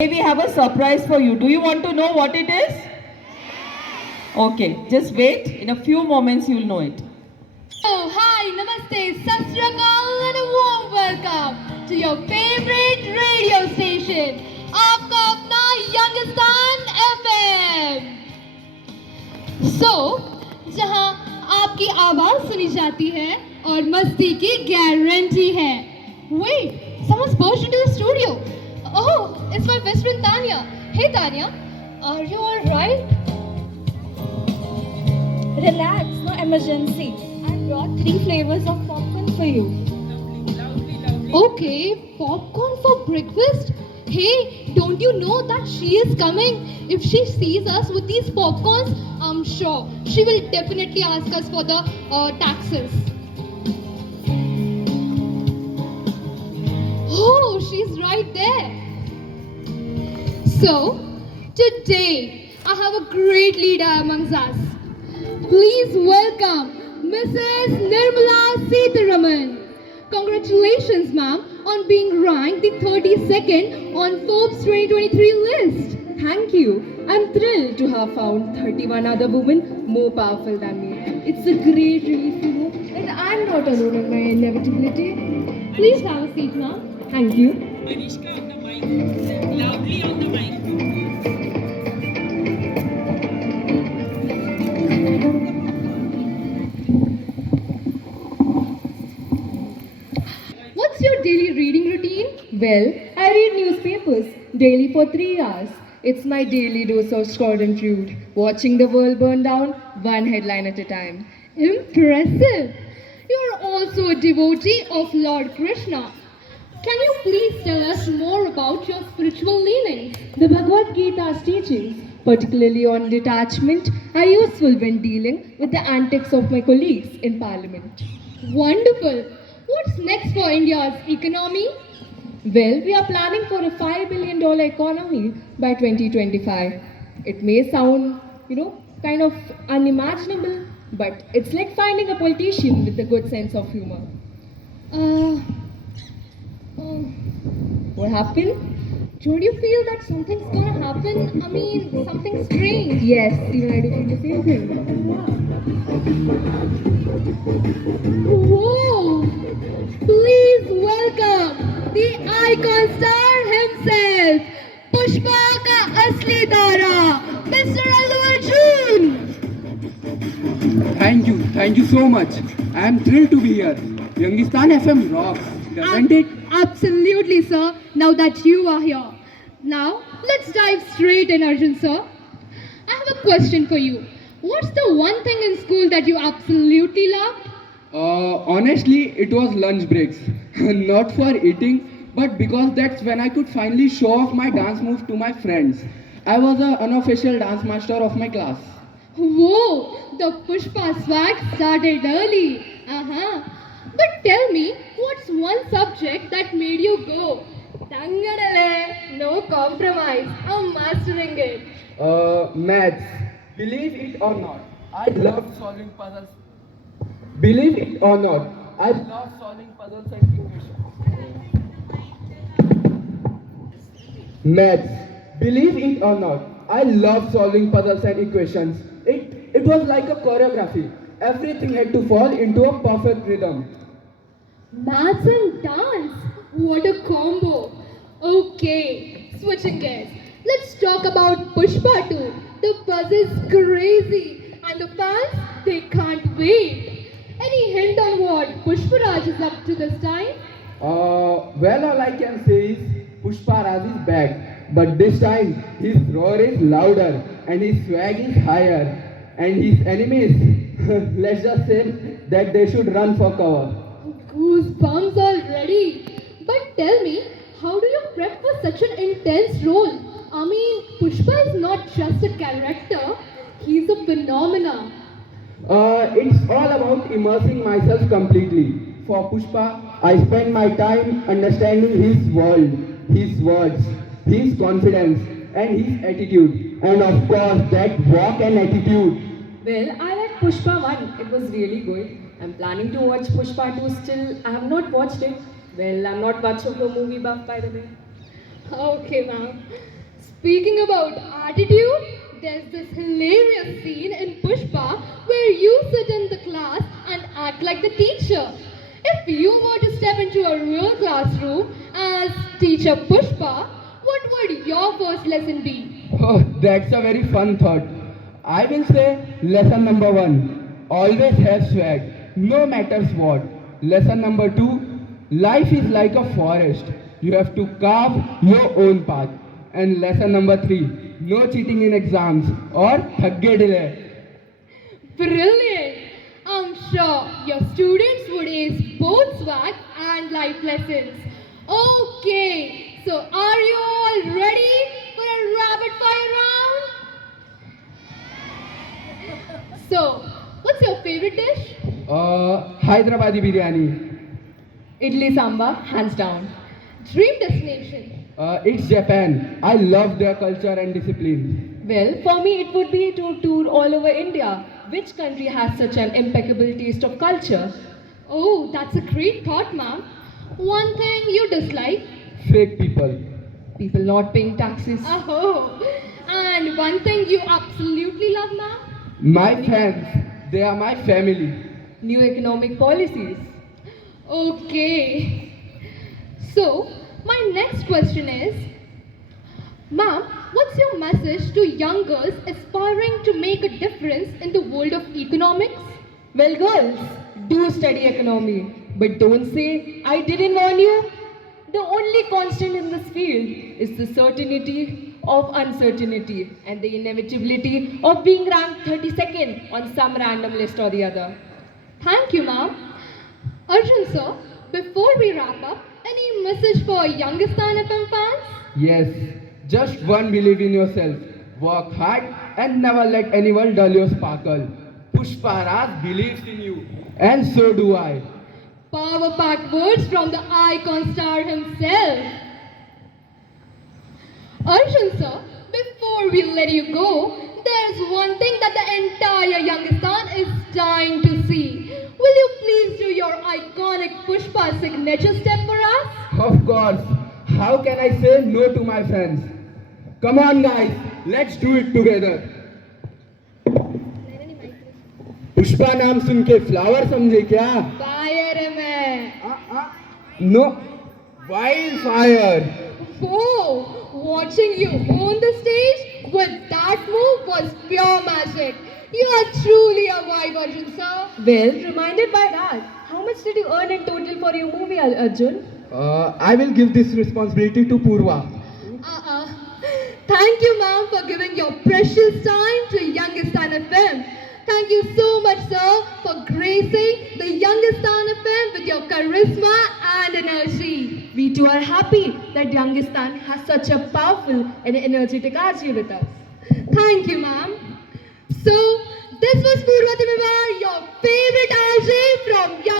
We have a surprise for you. Do you want to know what it is? Okay, just wait. In a few moments, you'll know it. Oh, hi, namaste, sat sri akal, and a warm welcome to your favorite radio station, आपका अपना यंगस्तान FM. So, जहां आपकी आवाज सुनी जाती है और मस्ती की गारंटी है. Wait, someone's burst into the studio. Oh, it's my best friend Tanya. Hey Tanya, are you alright? Relax, no emergency. I brought 3 flavors of popcorn for you. Okay, popcorn for breakfast? Hey, don't you know that she is coming? If she sees us with these popcorns, I'm sure she will definitely ask us for the taxes. Oh, she's right there. So, today I have a great leader amongst us. Please welcome Mrs. Nirmala Sitharaman. Congratulations, ma'am, on being ranked the 32nd on Forbes 2023 list. Thank you. I'm thrilled to have found 31 other women more powerful than me. It's a great relief to know that I'm not alone in my inevitability. Please have a seat, ma'am. Thank you. Manishka on the mic. Loudly on the mic. What's your daily reading routine? Well, I read newspapers daily for 3 hours. It's my daily dose of Scotland Road, watching the world burn down one headline at a time. Impressive. You're also a devotee of Lord Krishna. Can you please tell us more about your spiritual leanings? The Bhagavad Gita's teachings, particularly on detachment, are useful when dealing with the antics of my colleagues in Parliament. Wonderful. What's next for India's economy? Well, we are planning for a $5 billion economy by 2025. It may sound, kind of unimaginable, but it's like finding a politician with a good sense of humor. What happened? Don't you feel that something's gonna happen? I mean, something strange. Yes, even I do feel the same thing. Whoa! Please welcome the icon star himself, Pushpa ka asli dara, Mr. Allu Arjun. Thank you so much. I am thrilled to be here. Youngistan FM rocks, doesn't it? Absolutely, sir. Now that you are here. Now, let's dive straight in, Arjun, sir. I have a question for you. What's the one thing in school that you absolutely loved? Honestly, it was lunch breaks. Not for eating, but because that's when I could finally show off my dance moves to my friends. I was an unofficial dance master of my class. Whoa, the Pushpa swag started early. But tell me, what's one subject that made you go, Tangadale, no compromise, I'm mastering it. Maths. Believe it or not, I love solving puzzles. Believe it or not, I love solving puzzles and equations. Maths. Believe it or not, I love solving puzzles and equations. It was like a choreography. Everything had to fall into a perfect rhythm. Maths and dance, what a combo. Okay, switching gears. Let's talk about Pushpa 2. The buzz is crazy and the fans, they can't wait. Any hint on what Pushparaj is up to this time? Well, all I can say is Pushpa Raj is back, but this time his roar is louder and his swag is higher. And his enemies, let's just say that they should run for cover. Goosebumps already. But tell me, how do you prep for such an intense role? I mean, Pushpa is not just a character, he's a phenomenon. It's all about immersing myself completely. For Pushpa, I spend my time understanding his world, his words, his confidence, and his attitude. And of course, that walk and attitude. Well, I like Pushpa 1. It was really good. I'm planning to watch Pushpa 2 still. I have not watched it. Well, I'm not much of a movie buff, by the way. Okay, ma'am. Speaking about attitude, there's this hilarious scene in Pushpa where you sit in the class and act like the teacher. If you were to step into a real classroom as teacher Pushpa, what would your first lesson be? Oh, that's a very fun thought. I will say lesson number 1, always have swag, no matters what. Lesson number 2, life is like a forest. You have to carve your own path. And lesson number 3, no cheating in exams or thagge delay. Brilliant! I'm sure your students would ace both swag and life lessons. Okay, so are you all ready for a rapid fire round? So, what's your favorite dish? Hyderabadi biryani. Idli sambar, hands down. Dream destination? It's Japan. I love their culture and discipline. Well, for me, it would be to tour all over India. Which country has such an impeccable taste of culture? Oh, that's a great thought, ma'am. One thing you dislike? Fake people. People not paying taxes. Oh, and one thing you absolutely love, ma'am? My fans, they are my family. New economic policies. Okay. So, my next question is, ma'am, what's your message to young girls aspiring to make a difference in the world of economics? Well, girls, do study economy. But don't say, I didn't warn you. The only constant in this field is the certainty of uncertainty and the inevitability of being ranked 32nd on some random list or the other. Thank you, ma'am. Arjun sir, before we wrap up, any message for Youngistan FM fans? Yes, just one, believe in yourself. Work hard and never let anyone dull your sparkle. Pushpa Raj believes in you. And so do I. Power-packed words from the icon star himself. Arjun sir, before we let you go, there's one thing that the entire Youngistan is dying to see. Will you please do your iconic Pushpa signature step for us? Of course. How can I say no to my friends? Come on guys, let's do it together. Pushpa नाम सुन के flower समझे क्या? Fire में. No, wildfire. Whoa! Watching you on the stage with that move was pure magic. You are truly a vibe, Arjun sir. Well, reminded by that, how much did you earn in total for your movie, Arjun? I will give this responsibility to Purva. Thank you, ma'am, for giving your precious time to Youngistan FM. Thank you so much, sir, for gracing the Youngistan FM with your charisma and energy. We too are happy that Youngistan has such a powerful and energetic RJ with us. Thank you, ma'am. So, this was Purva Timimar, your favorite RJ from